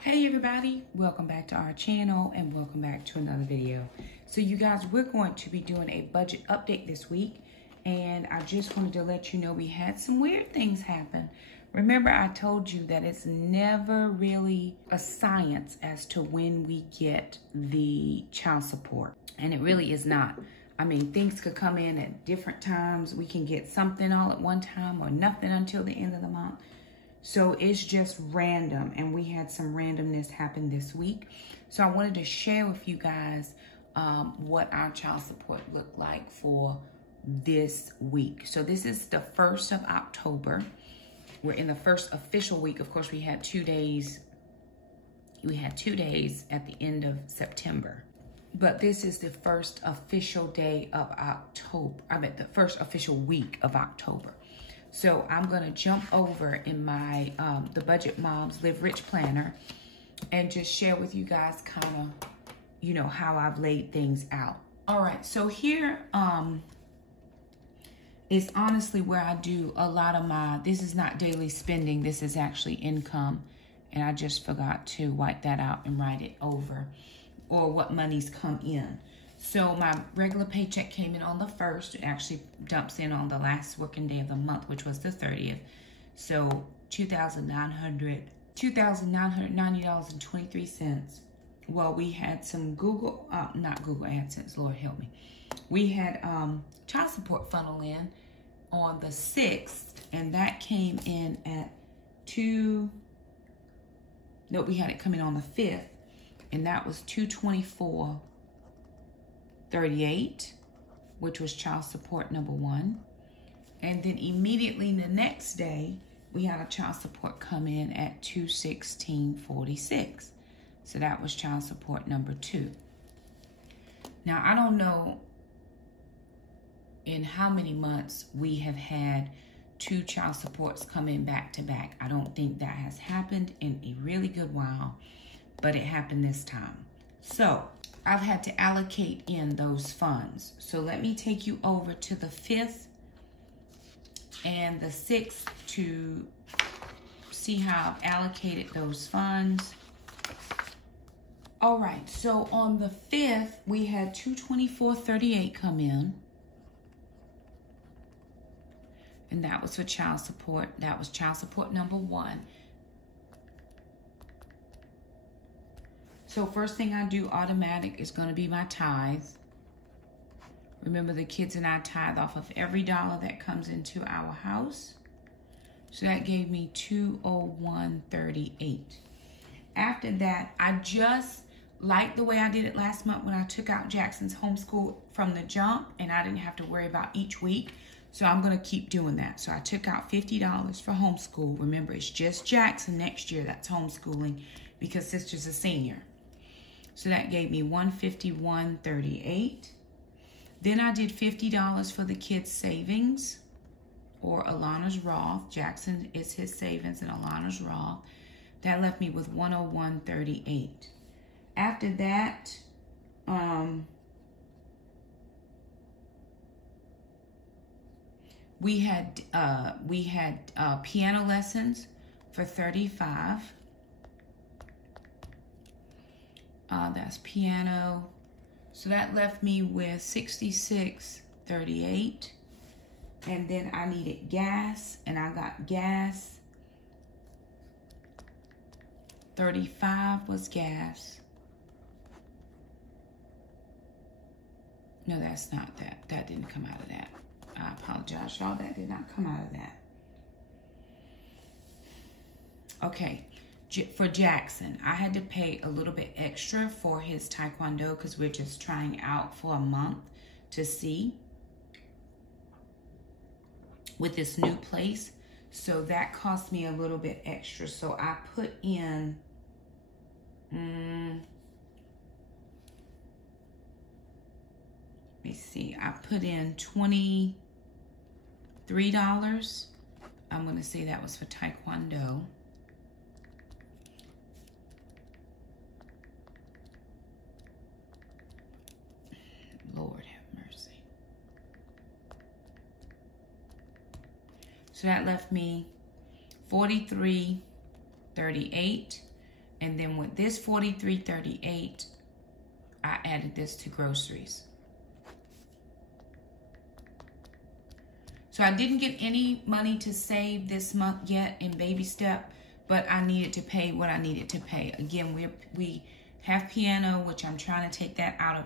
Hey everybody, welcome back to our channel and welcome back to another video. So you guys, we're going to be doing a budget update this week, and I just wanted to let you know we had some weird things happen. Remember, I told you that it's never really a science as to when we get the child support, and it really is not. I mean, things could come in at different times. We can get something all at one time or nothing until the end of the month. So it's just random, and we had some randomness happen this week. So I wanted to share with you guys what our child support looked like for this week. So this is the 1st of October. We're in the first official week. Of course, we had 2 days. We had 2 days at the end of September. But this is the first official day of October. I mean, the first official week of October. So I'm gonna jump over in my the Budget Moms Live Rich Planner and just share with you guys kind of, you know, how I've laid things out. All right, so here is honestly where I do a lot of my, this is not daily spending, this is actually income. And I just forgot to wipe that out and write it over, or what monies come in. So my regular paycheck came in on the 1st. It actually dumps in on the last working day of the month, which was the 30th. So $2,990.23. Well, we had some not Google AdSense, Lord help me. We had child support funnel in on the 6th, and that came in at we had it coming on the 5th, and that was $224.38, which was child support number 1. And then immediately the next day, we had a child support come in at $216.46. So that was child support number 2. Now, I don't know in how many months we have had 2 child supports come in back to back. I don't think that has happened in a really good while, but it happened this time. So I've had to allocate in those funds. So let me take you over to the 5th and the 6th to see how I've allocated those funds. All right, so on the 5th, we had $224.38 come in. And that was for child support. That was child support number 1. So first thing I do automatic is going to be my tithe. Remember, the kids and I tithe off of every dollar that comes into our house. So that gave me $201.38. After that, I just like the way I did it last month when I took out Jackson's homeschool from the jump, and I didn't have to worry about each week. So I'm going to keep doing that. So I took out $50 for homeschool. Remember, it's just Jackson next year that's homeschooling because sister's a senior. So that gave me $151.38. Then I did $50 for the kids' savings, or Alana's Roth. Jackson is his savings and Alana's Roth. That left me with $101.38. After that, we had piano lessons for $35. That's piano. So that left me with $66.38. And then I needed gas, and I got gas. $35 was gas. No, that's not that. That didn't come out of that. I apologize, y'all. That did not come out of that. Okay. For Jackson, I had to pay a little bit extra for his taekwondo because we're just trying out for a month to see with this new place. So that cost me a little bit extra. So I put in, let me see, I put in $23. I'm going to say that was for taekwondo. Lord have mercy. So that left me $43.38. And then with this $43.38, I added this to groceries. So I didn't get any money to save this month yet in baby step, but I needed to pay what I needed to pay. Again, we have piano, which I'm trying to take that out of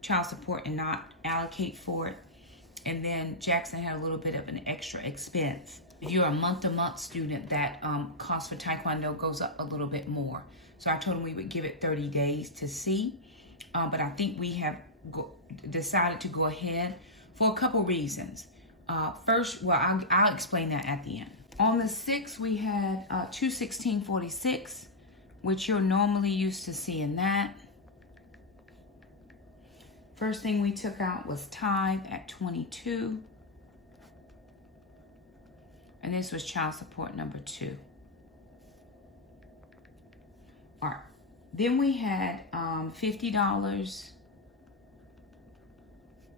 child support and not allocate for it. And then Jackson had a little bit of an extra expense. If you're a month-to-month student, that cost for Taekwondo goes up a little bit more. So I told him we would give it 30 days to see. But I think we have decided to go ahead for a couple reasons. First, well, I'll explain that at the end. On the 6th, we had $216.46, which you're normally used to seeing that. First thing we took out was tithe at 22. And this was child support number 2. All right. Then we had $50.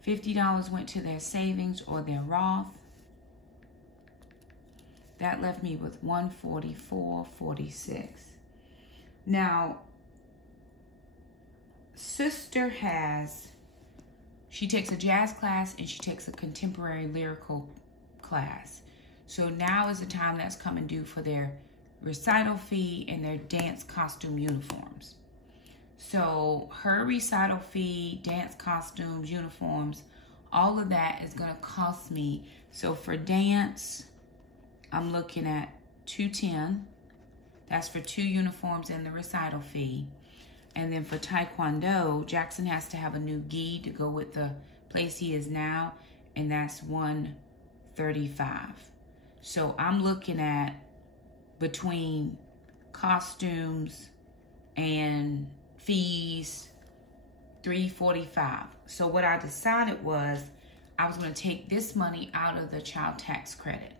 $50 went to their savings or their Roth. That left me with $144.46. Now, sister she takes a jazz class and she takes a contemporary lyrical class. So now is the time that's coming due for their recital fee and their dance costume uniforms. So her recital fee, dance costumes, uniforms, all of that is going to cost me. So for dance, I'm looking at $210. That's for 2 uniforms and the recital fee. And then for Taekwondo, Jackson has to have a new gi to go with the place he is now, and that's $135. So I'm looking at between costumes and fees, $345. So what I decided was I was going to take this money out of the child tax credit.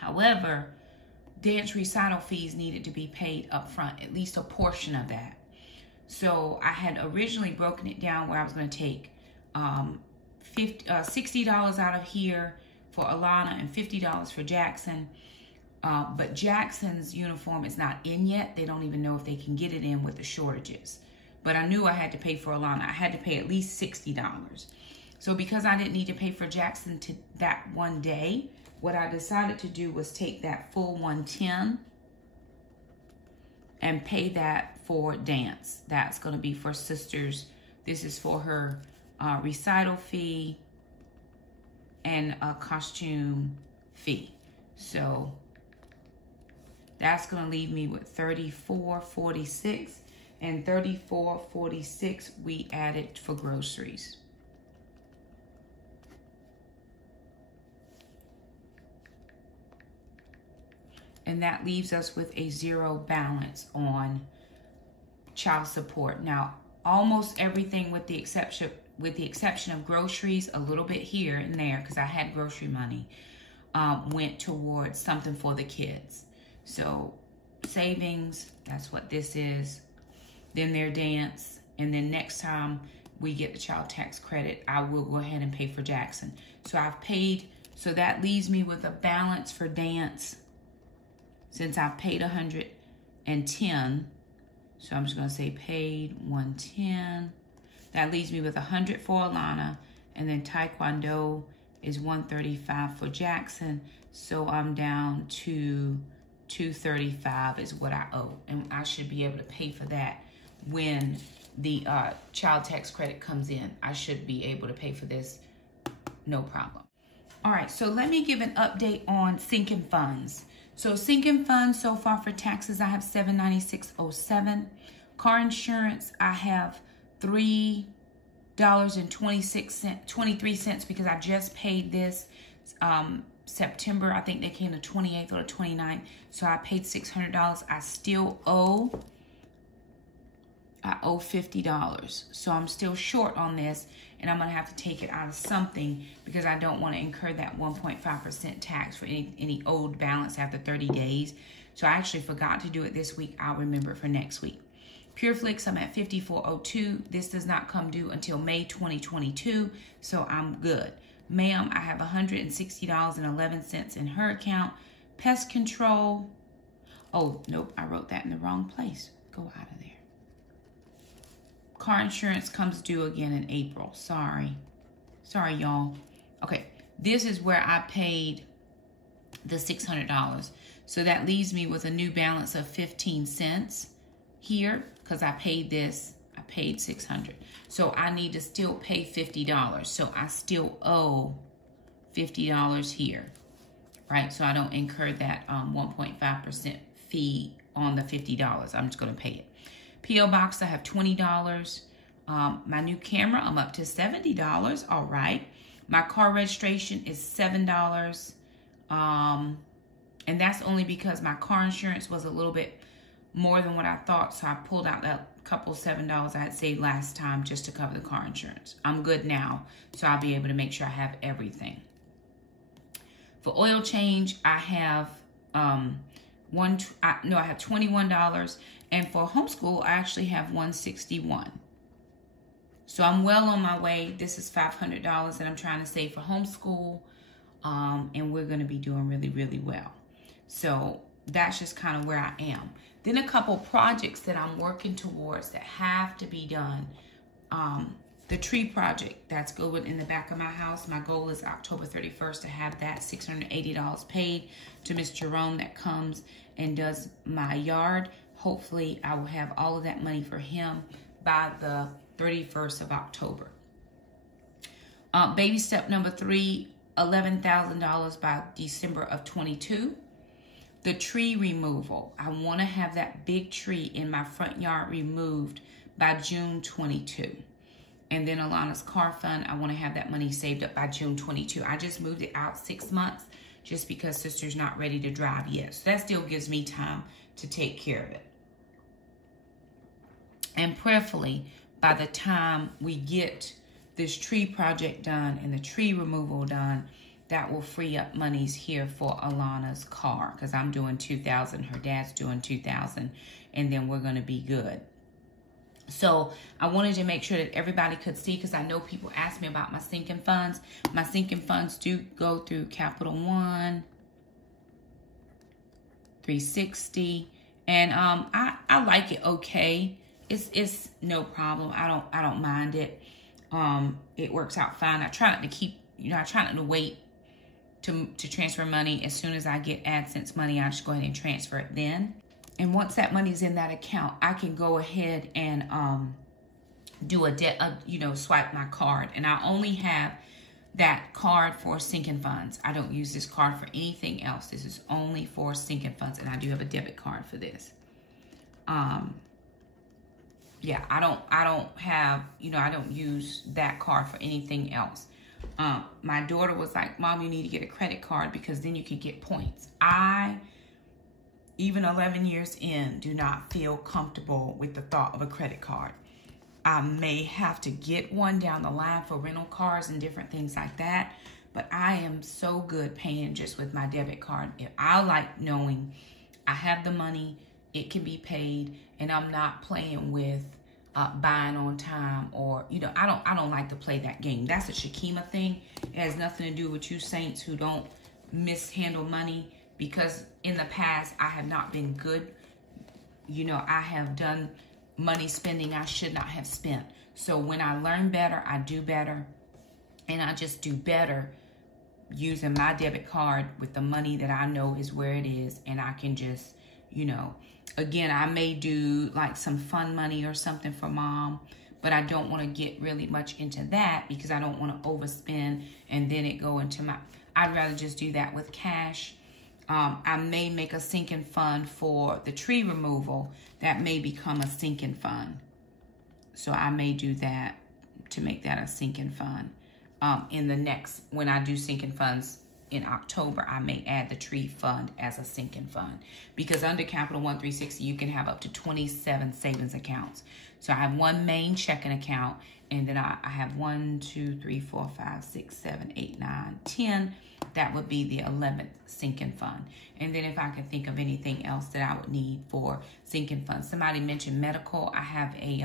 However, dance recital fees needed to be paid up front, at least a portion of that. So I had originally broken it down where I was going to take $60 out of here for Alana and $50 for Jackson. But Jackson's uniform is not in yet. They don't even know if they can get it in with the shortages. But I knew I had to pay for Alana. I had to pay at least $60. So because I didn't need to pay for Jackson to that one day, what I decided to do was take that full $110 and pay that for dance. That's going to be for sisters. This is for her recital fee and a costume fee. So that's going to leave me with $34.46, and $34.46 we added for groceries. And that leaves us with a 0 balance on child support. Now, almost everything with the exception of groceries, a little bit here and there, because I had grocery money, went towards something for the kids. So savings, that's what this is. Then their dance. And then next time we get the child tax credit, I will go ahead and pay for Jackson. So I've paid, so that leaves me with a balance for dance. Since I've paid $110, so I'm just going to say paid $110. That leaves me with $100 for Alana, and then Taekwondo is $135 for Jackson. So I'm down to $235 is what I owe, and I should be able to pay for that when the child tax credit comes in. I should be able to pay for this, no problem. All right, so let me give an update on sinking funds. So sinking funds so far for taxes, I have $796.07. Car insurance, I have $3.23 because I just paid this September. I think they came the 28th or the 29th. So I paid $600. I still owe $50. So I'm still short on this, and I'm going to have to take it out of something because I don't want to incur that 1.5% tax for any owed balance after 30 days. So I actually forgot to do it this week. I'll remember it for next week. PureFlix, I'm at $54.02. This does not come due until May 2022, so I'm good. Ma'am, I have $160.11 in her account. Pest control. Oh, nope, I wrote that in the wrong place. Go out of there. Car insurance comes due again in April. Sorry, y'all. Okay, this is where I paid the $600. So that leaves me with a new balance of 15 cents here because I paid this. I paid $600. So I need to still pay $50. So I still owe $50 here, right? So I don't incur that 1.5% fee on the $50. I'm just going to pay it. P.O. Box, I have $20. My new camera, I'm up to $70. All right. My car registration is $7. And that's only because my car insurance was a little bit more than what I thought. So I pulled out that couple $7 I had saved last time just to cover the car insurance. I'm good now. So I'll be able to make sure I have everything. For oil change, I have I have $21. And for homeschool, I actually have $161. So I'm well on my way. This is $500 that I'm trying to save for homeschool. And we're going to be doing really, really well. So that's just kind of where I am. Then a couple projects that I'm working towards that have to be done. The tree project that's going in the back of my house. My goal is October 31st to have that $680 paid to Miss Jerome that comes and does my yard. Hopefully, I will have all of that money for him by the 31st of October. Baby step number 3, $11,000 by December of 22. The tree removal. I want to have that big tree in my front yard removed by June 22. And then Alana's car fund, I want to have that money saved up by June 22. I just moved it out 6 months just because sister's not ready to drive yet. So that still gives me time to take care of it. And prayerfully, by the time we get this tree project done and the tree removal done, that will free up monies here for Alana's car because I'm doing $2,000, her dad's doing $2,000, and then we're going to be good. So I wanted to make sure that everybody could see because I know people ask me about my sinking funds. My sinking funds do go through Capital One, 360, and I like it okay. It's no problem. I don't mind it. It works out fine. I try not to keep, I try not to wait to transfer money. As soon as I get AdSense money, I just go ahead and transfer it then. And once that money's in that account, I can go ahead and do swipe my card. And I only have that card for sinking funds. I don't use this card for anything else. This is only for sinking funds, and I do have a debit card for this. Yeah, I don't have, I don't use that card for anything else. My daughter was like, Mom, you need to get a credit card because then you can get points. I, even 11 years in, do not feel comfortable with the thought of a credit card. I may have to get one down the line for rental cars and different things like that, but I am so good paying just with my debit card. I like knowing I have the money, it can be paid, and I'm not playing with buying on time or, I don't like to play that game. That's a Shakema thing. It has nothing to do with you saints who don't mishandle money, because in the past I have not been good. I have done money spending I should not have spent. So when I learn better, I do better, and I just do better using my debit card with the money that I know is where it is, and I can just, again, I may do like some fun money or something for Mom, but I don't want to get really much into that because I don't want to overspend and then it go into I'd rather just do that with cash. I may make a sinking fund for the tree removal. That may become a sinking fund. So I may do that to make that a sinking fund. When I do sinking funds in October, I may add the tree fund as a sinking fund, because under Capital One 360, you can have up to 27 savings accounts. So I have one main checking account, and then I have 1, 2, 3, 4, 5, 6, 7, 8, 9, 10. That would be the 11th sinking fund. And then if I could think of anything else that I would need for sinking funds. Somebody mentioned medical. I have a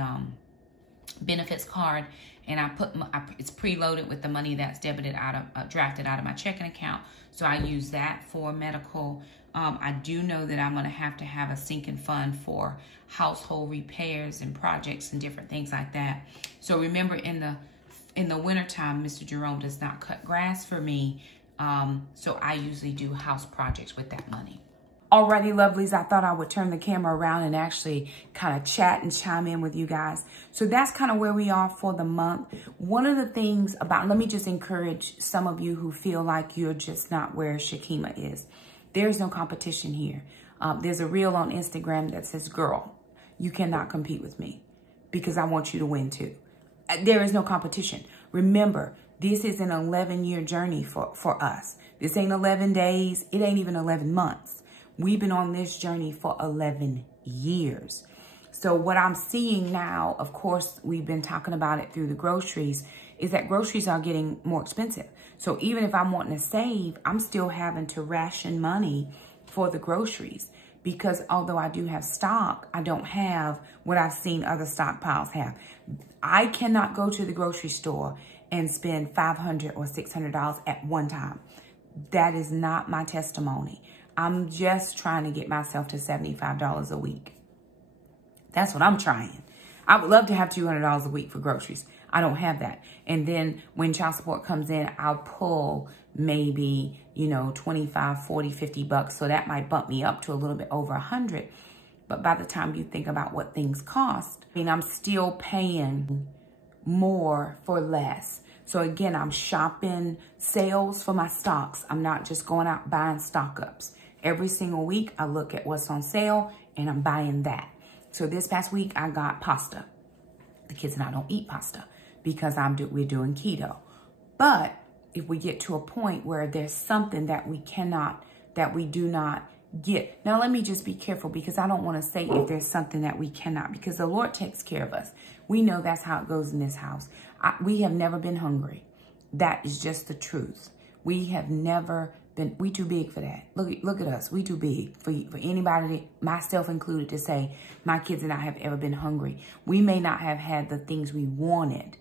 benefits card, and it's preloaded with the money that's drafted out of my checking account. So I use that for medical. I do know that I'm going to have a sinking fund for household repairs and projects and different things like that. So remember, in the wintertime, Mr. Jerome does not cut grass for me. So I usually do house projects with that money. Alrighty, lovelies, I thought I would turn the camera around and actually kind of chat and chime in with you guys. So that's kind of where we are for the month. One of the things let me just encourage some of you who feel like you're just not where Shakema is. There's no competition here. There's a reel on Instagram that says, girl, you cannot compete with me because I want you to win too. There is no competition. Remember, this is an 11-year journey for us. This ain't 11 days. It ain't even 11 months. We've been on this journey for 11 years. So what I'm seeing now, of course, we've been talking about it through the groceries, is that groceries are getting more expensive. So even if I'm wanting to save, I'm still having to ration money for the groceries, because although I do have stock, I don't have what I've seen other stockpiles have. I cannot go to the grocery store and spend $500 or $600 at one time. That is not my testimony. I'm just trying to get myself to $75 a week. That's what I'm trying. I would love to have $200 a week for groceries. I don't have that. And then when child support comes in, I'll pull maybe, you know, 25, 40, 50 bucks. So that might bump me up to a little bit over 100. But by the time you think about what things cost, I mean, I'm still paying more for less. So again, I'm shopping sales for my stocks. I'm not just going out buying stock ups. Every single week, I look at what's on sale and I'm buying that. So this past week, I got pasta. The kids and I don't eat pasta because we're doing keto. But if we get to a point where there's something that we do not get. Now, let me just be careful, because I don't want to say if there's something that we cannot, because the Lord takes care of us. We know that's how it goes in this house. We have never been hungry. That is just the truth. We have never been, we too big for that. Look at us. We too big for anybody, myself included, to say my kids and I have ever been hungry. We may not have had the things we wanted,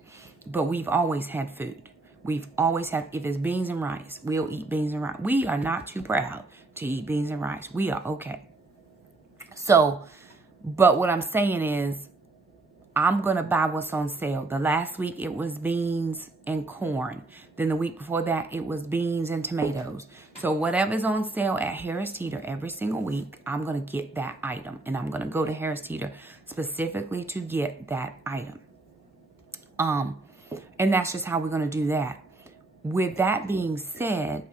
but we've always had food. We've always had, if it's beans and rice, we'll eat beans and rice. We are not too proud to eat beans and rice. We are okay. So, but what I'm saying is, I'm going to buy what's on sale. The last week, it was beans and corn. Then the week before that, it was beans and tomatoes. So whatever's on sale at Harris Teeter every single week, I'm going to get that item. And I'm going to go to Harris Teeter specifically to get that item. And that's just how we're going to do that. With that being said,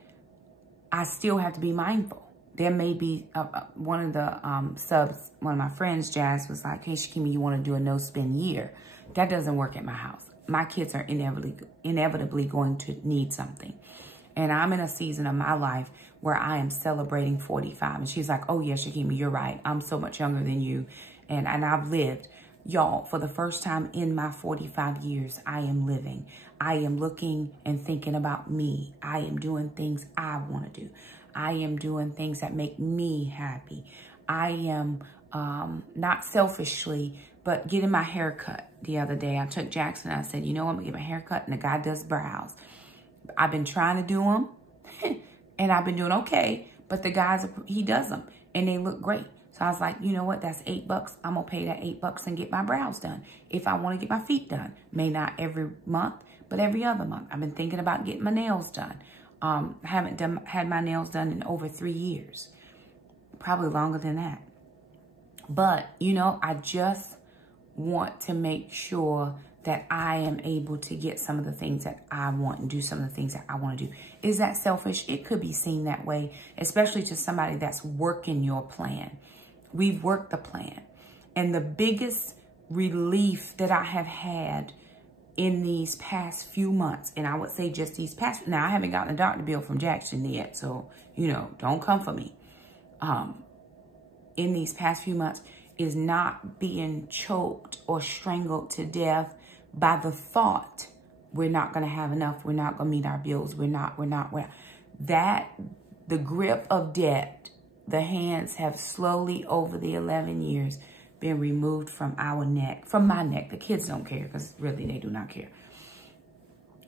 I still have to be mindful. There may be one of the subs, one of my friends, Jazz, was like, hey, Shakema, you want to do a no-spend year? That doesn't work at my house. My kids are inevitably going to need something. And I'm in a season of my life where I am celebrating 45. And she's like, oh, yeah, Shakema, you're right. I'm so much younger than you. And I've lived. Y'all, for the first time in my 45 years, I am living. I am looking and thinking about me. I am doing things I want to do. I am doing things that make me happy. I am not selfishly, but getting my hair cut the other day. I took Jackson and I said, you know, I'm going to get my hair cut. And the guy does brows. I've been trying to do them and I've been doing okay. But the guys, he does them and they look great. So I was like, you know what? That's $8. I'm going to pay that $8 and get my brows done. If I want to get my feet done, may not every month, but every other month. I've been thinking about getting my nails done. I haven't had my nails done in over 3 years, probably longer than that. But, you know, I just want to make sure that I am able to get some of the things that I want and do some of the things that I want to do. Is that selfish? It could be seen that way, especially to somebody that's working your plan. We've worked the plan. And the biggest relief that I have had in these past few months, and I would say just these past, now I haven't gotten a doctor bill from Jackson yet, so, you know, don't come for me. In these past few months is not being choked or strangled to death by the thought we're not going to have enough, we're not going to meet our bills, that the grip of debt, the hands have slowly over the 11 years been removed from our neck, from my neck. The kids don't care because really they do not care.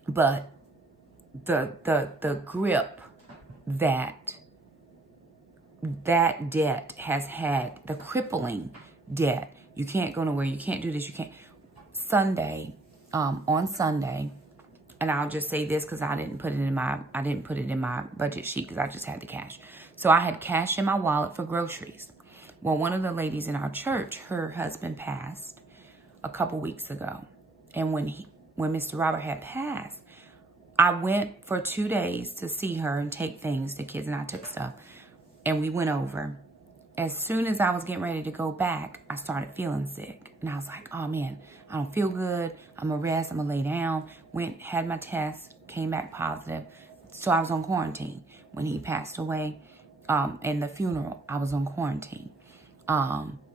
But the grip that debt has had, the crippling debt. You can't go nowhere. You can't do this. You can't. On Sunday, and I'll just say this because I didn't put it in my budget sheet because I just had the cash. So I had cash in my wallet for groceries. Well, one of the ladies in our church, her husband passed a couple weeks ago. And when Mr. Robert had passed, I went for 2 days to see her and take things. The kids and I took stuff. And we went over. As soon as I was getting ready to go back, I started feeling sick. And I was like, oh, man, I don't feel good. I'm going to rest. I'm going to lay down. Went, had my test, came back positive. So I was on quarantine. When he passed away, and the funeral, I was on quarantine.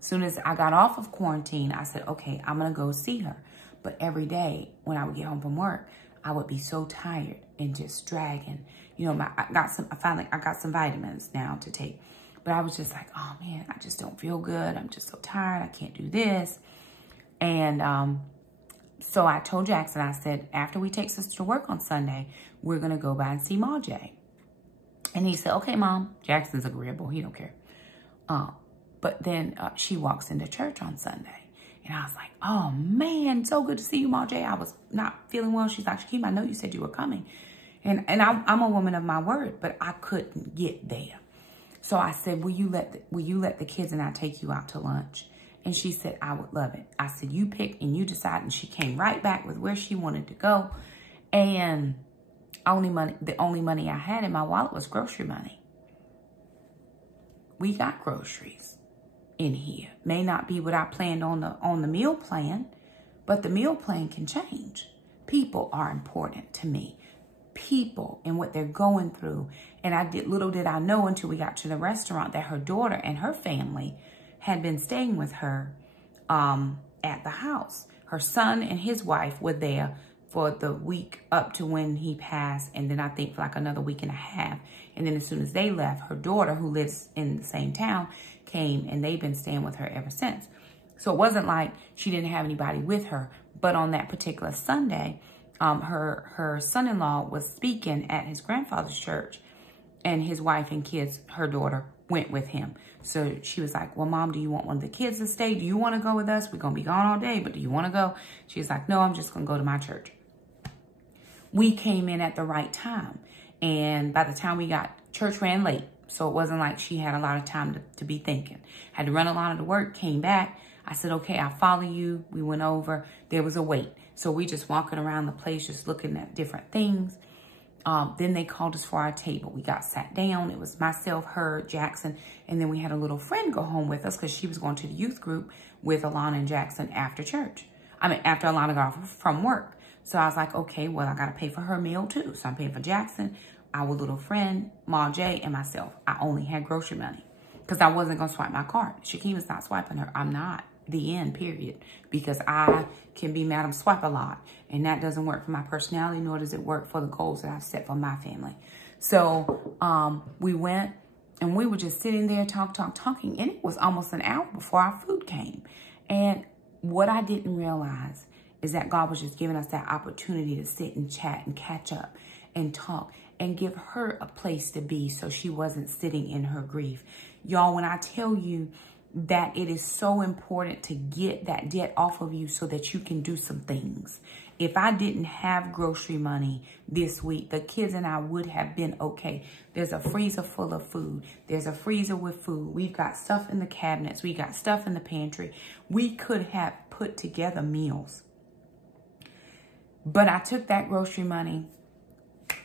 Soon as I got off of quarantine, I said, okay, I'm going to go see her. But every day when I would get home from work, I would be so tired and just dragging. You know, I got some vitamins now to take. But I was just like, oh, man, I just don't feel good. I'm just so tired. I can't do this. And so I told Jackson, I said, after we take sister to work on Sunday, we're going to go by and see Ma J. And he said, okay, Mom. Jackson's agreeable. He don't care. But then she walks into church on Sunday. And I was like, oh, man, so good to see you, Ma J. I was not feeling well. She's like, Shakema, I know you said you were coming. And I'm a woman of my word, but I couldn't get there. So I said, will you let the kids and I take you out to lunch? And she said, I would love it. I said, you pick and you decide. And she came right back with where she wanted to go. And the only money I had in my wallet was grocery money. We got groceries in here. May not be what I planned on the meal plan, but the meal plan can change. People are important to me. People and what they're going through. And little did I know until we got to the restaurant that her daughter and her family had been staying with her at the house. Her son and his wife were there for the week up to when he passed. And then I think for like another week and a half. And then as soon as they left, her daughter, who lives in the same town, came and they've been staying with her ever since. So it wasn't like she didn't have anybody with her. But on that particular Sunday, her son-in-law was speaking at his grandfather's church, and his wife and kids, her daughter, went with him. So she was like, well, Mom, do you want one of the kids to stay? Do you want to go with us? We're going to be gone all day, but do you want to go? She was like, no, I'm just going to go to my church. We came in at the right time. And by the time we got, church ran late. So it wasn't like she had a lot of time to be thinking. Had to run a lot of the work, came back. I said, okay, I'll follow you. We went over. There was a wait. So we just walking around the place, just looking at different things. Then they called us for our table. We got sat down. It was myself, her, Jackson, and then we had a little friend go home with us because she was going to the youth group with Alana and Jackson after church. After Alana got off from work. So I was like, okay, well, I got to pay for her meal too. So I'm paying for Jackson, our little friend, Ma J, and myself. I only had grocery money because I wasn't going to swipe my card. Shakema's not swiping her. I'm not. The end, period. Because I can be Madam Swipe a lot. And that doesn't work for my personality, nor does it work for the goals that I've set for my family. So we went and we were just sitting there talking. And it was almost an hour before our food came. And what I didn't realize is that God was just giving us that opportunity to sit and chat and catch up and talk and give her a place to be so she wasn't sitting in her grief. Y'all, when I tell you that it is so important to get that debt off of you so that you can do some things. If I didn't have grocery money this week, the kids and I would have been okay. There's a freezer full of food. There's a freezer with food. We've got stuff in the cabinets. We got stuff in the pantry. We could have put together meals. But I took that grocery money,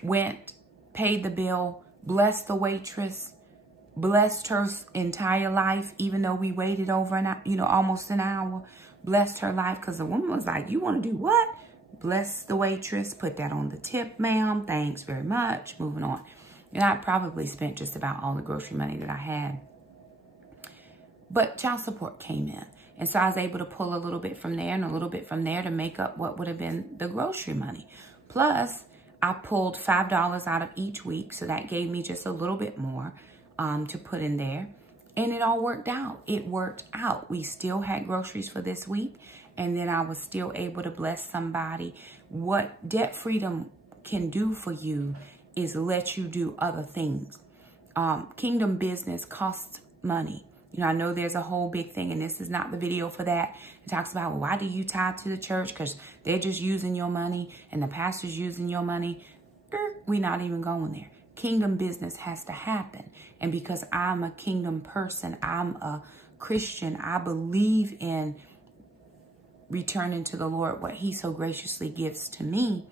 went, paid the bill, blessed the waitress, blessed her entire life, even though we waited over almost an hour. Blessed her life because the woman was like, you want to do what? Bless the waitress, put that on the tip, ma'am. Thanks very much. Moving on. And I probably spent just about all the grocery money that I had. But child support came in. And so I was able to pull a little bit from there and a little bit from there to make up what would have been the grocery money. Plus, I pulled $5 out of each week. So that gave me just a little bit more to put in there. And it all worked out. It worked out. We still had groceries for this week. And then I was still able to bless somebody. What debt freedom can do for you is let you do other things. Kingdom business costs money. You know, I know there's a whole big thing, and this is not the video for that. It talks about, well, why do you tithe to the church? Because they're just using your money and the pastor's using your money. We're not even going there. Kingdom business has to happen. And because I'm a kingdom person, I'm a Christian, I believe in returning to the Lord what he so graciously gives to me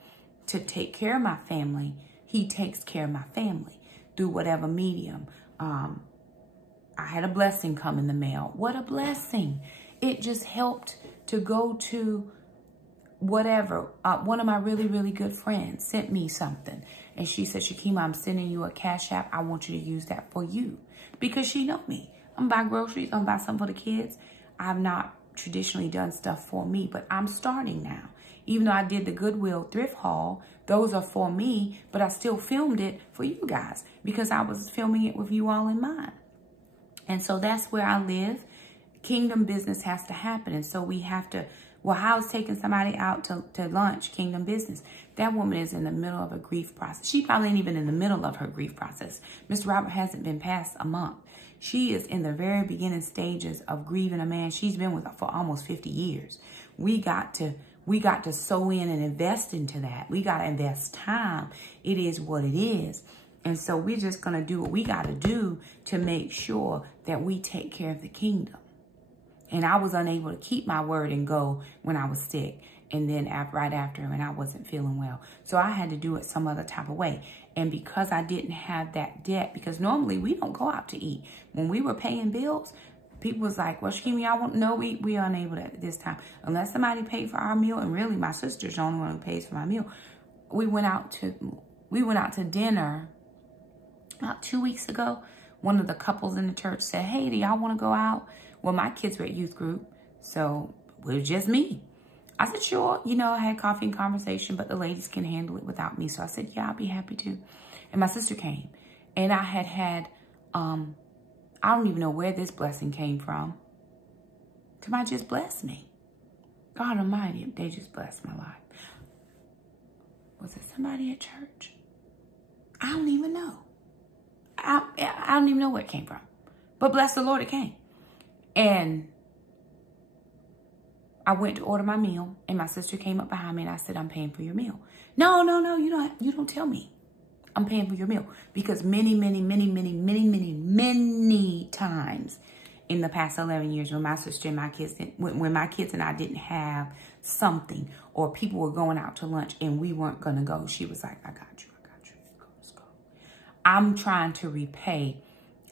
to take care of my family. He takes care of my family through whatever medium. I had a blessing come in the mail. What a blessing. It just helped to go to whatever. One of my really, really good friends sent me something. And she said, Shakema, I'm sending you a Cash App. I want you to use that for you. Because she know me. I'm going to buy groceries. I'm going to buy something for the kids. I've not traditionally done stuff for me, but I'm starting now. Even though I did the Goodwill thrift haul, those are for me, but I still filmed it for you guys because I was filming it with you all in mind. And so that's where I live. Kingdom business has to happen. And so we have to, well, how's taking somebody out to lunch, kingdom business? That woman is in the middle of a grief process. She probably ain't even in the middle of her grief process. Mr. Robert hasn't been past a month. She is in the very beginning stages of grieving a man she's been with for almost 50 years. We got to sow in and invest into that. We got to invest time. It is what it is. And so we're just going to do what we got to do to make sure that we take care of the kingdom. And I was unable to keep my word and go when I was sick. And then right after when I wasn't feeling well. So I had to do it some other type of way. And because I didn't have that debt, because normally we don't go out to eat. When we were paying bills, people was like, well, Shakema, I won't know we are unable at this time. Unless somebody paid for our meal, and really my sister's the only one who pays for my meal. We went out to dinner about 2 weeks ago. One of the couples in the church said, hey, do y'all want to go out? Well, my kids were at youth group, so it was just me. I said, sure. You know, I had coffee and conversation, but the ladies can handle it without me. So I said, yeah, I'll be happy to. And my sister came. And I had, I don't even know where this blessing came from. Somebody just blessed me. God Almighty, they just blessed my life. Was it somebody at church? I don't even know. I don't even know where it came from. But bless the Lord, it came. And I went to order my meal, and my sister came up behind me, and I said, I'm paying for your meal. No, you don't tell me. I'm paying for your meal. Because many times in the past 11 years when my sister and my kids, when my kids and I didn't have something, or people were going out to lunch and we weren't going to go, she was like, I got you. Let's go. I'm trying to repay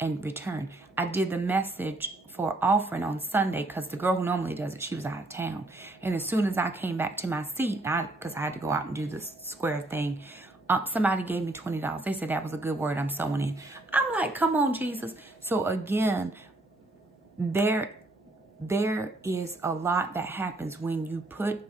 and return. I did the message for offering on Sunday because the girl who normally does it, she was out of town. And as soon as I came back to my seat, because I had to go out and do the square thing, somebody gave me $20. They said that was a good word, I'm sewing in. I'm like, come on, Jesus. So again, there is a lot that happens when you put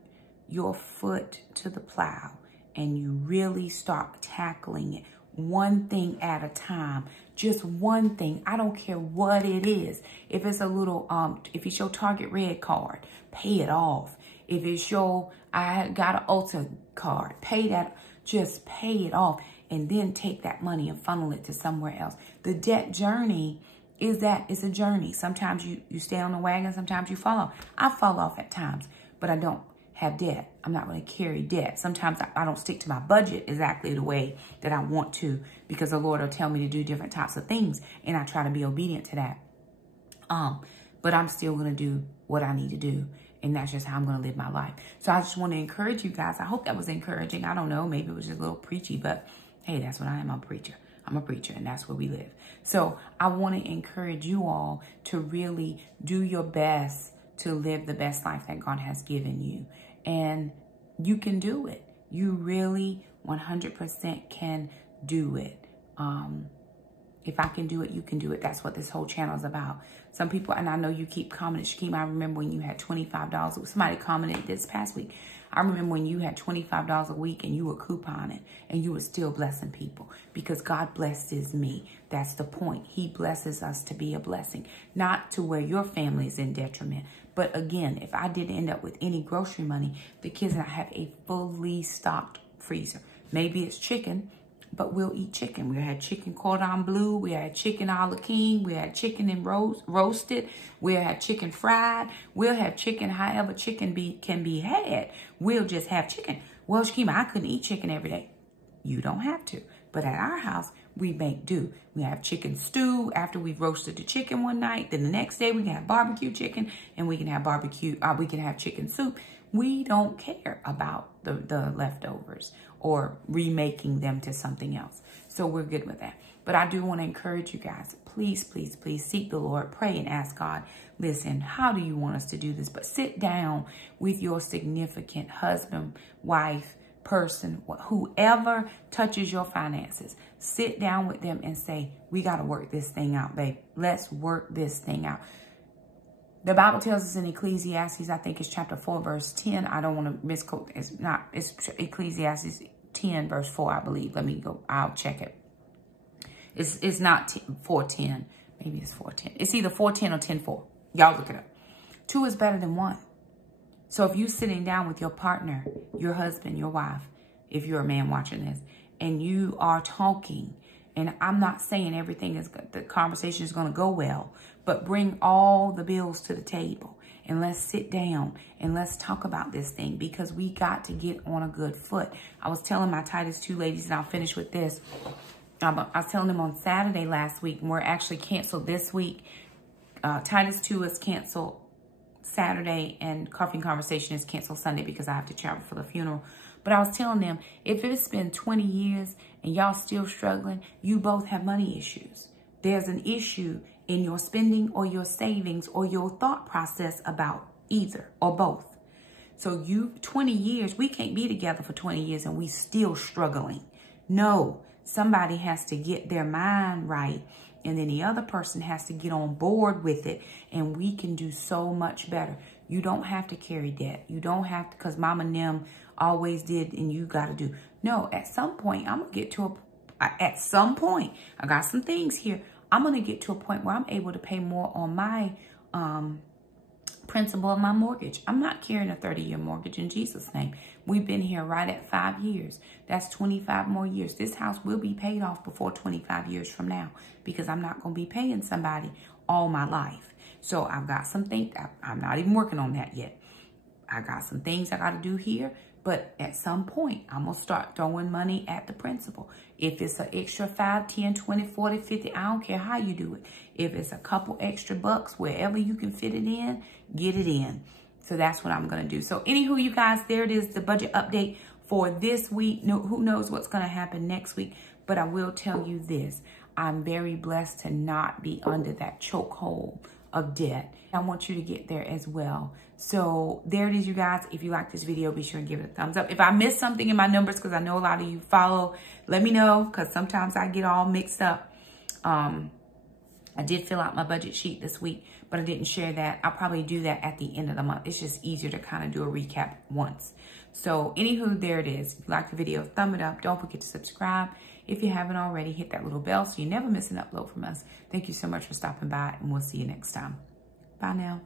your foot to the plow and you really start tackling it one thing at a time. Just one thing. I don't care what it is. If it's a little, if it's your Target Red card, pay it off. If it's your, I got an Ulta card, pay that, just pay it off. And then take that money and funnel it to somewhere else. The debt journey is that it's a journey. Sometimes you stay on the wagon, sometimes you fall off. I fall off at times, but I don't have debt. I'm not going to carry debt. Sometimes I don't stick to my budget exactly the way that I want to, because the Lord will tell me to do different types of things, and I try to be obedient to that. But I'm still going to do what I need to do, and that's just how I'm going to live my life. So I just want to encourage you guys. I hope that was encouraging. I don't know. Maybe it was just a little preachy, but hey, that's what I am. I'm a preacher. I'm a preacher, and that's where we live. So I want to encourage you all to really do your best to live the best life that God has given you. And you can do it. You really 100% can do it. If I can do it, you can do it. That's what this whole channel is about. Some people, and I know you keep commenting, Shakema, I remember when you had $25. Somebody commented this past week. I remember when you had $25 a week and you were couponing and you were still blessing people because God blesses me. That's the point. He blesses us to be a blessing, not to where your family is in detriment. But again, if I didn't end up with any grocery money, the kids and I have a fully stocked freezer. Maybe it's chicken, but we'll eat chicken. We had chicken cordon bleu. We had chicken a la king. We had chicken and roasted. We'll have chicken fried. We'll have chicken however chicken can be had. We'll just have chicken. Well, Shakema, I couldn't eat chicken every day. You don't have to. But at our house, we make do. We have chicken stew after we've roasted the chicken one night. Then the next day we can have barbecue chicken and we can have we can have chicken soup. We don't care about the leftovers or remaking them to something else. So we're good with that. But I do want to encourage you guys, please, please, please seek the Lord, pray and ask God, listen, how do you want us to do this? But sit down with your significant husband, wife, person, whoever touches your finances. Sit down with them and say, we got to work this thing out, babe. Let's work this thing out. The Bible tells us in Ecclesiastes, I think it's chapter 4, verse 10. I don't want to misquote. It's Ecclesiastes 10, verse 4, I believe. Let me go. I'll check it. It's not 4:10. Maybe it's 4:10. It's either 4:10 or 10:4. Y'all look it up. 2 is better than 1. So if you're sitting down with your partner, your husband, your wife, if you're a man watching this, and you are talking, and I'm not saying everything is good, the conversation is going to go well, but bring all the bills to the table and let's sit down and let's talk about this thing because we got to get on a good foot. I was telling my Titus 2 ladies, and I'll finish with this. I was telling them on Saturday last week, and we're actually canceled this week. Titus 2 is canceled Saturday and Coffee and Conversation is canceled Sunday because I have to travel for the funeral. But I was telling them, if it's been 20 years and y'all still struggling, you both have money issues. There's an issue in your spending or your savings or your thought process about either or both. So 20 years, we can't be together for 20 years and we still struggling. No, somebody has to get their mind right. And then the other person has to get on board with it. And we can do so much better. You don't have to carry debt. You don't have to, because Mama and them always did and you got to do. No, at some point, I'm going to get to at some point, I got some things here. I'm going to get to a point where I'm able to pay more on my principal of my mortgage. I'm not carrying a 30-year mortgage in Jesus' name. We've been here right at 5 years. That's 25 more years. This house will be paid off before 25 years from now because I'm not going to be paying somebody all my life. So I've got some things. I'm not even working on that yet. I got some things I got to do here. But at some point, I'm going to start throwing money at the principal. If it's an extra 5, 10, 20, 40, 50, I don't care how you do it. If it's a couple extra bucks, wherever you can fit it in, get it in. So that's what I'm going to do. So anywho, you guys, there it is, the budget update for this week. No, who knows what's going to happen next week. But I will tell you this. I'm very blessed to not be under that chokehold of debt. I want you to get there as well. So there it is, you guys. If you like this video, be sure and give it a thumbs up. If I missed something in my numbers, because I know a lot of you follow, let me know, because sometimes I get all mixed up. I did fill out my budget sheet this week, but I didn't share that. I'll probably do that at the end of the month. It's just easier to kind of do a recap once. So anywho, there it is. If you like the video, thumb it up. Don't forget to subscribe. If you haven't already, hit that little bell so you never miss an upload from us. Thank you so much for stopping by, and we'll see you next time. Bye now.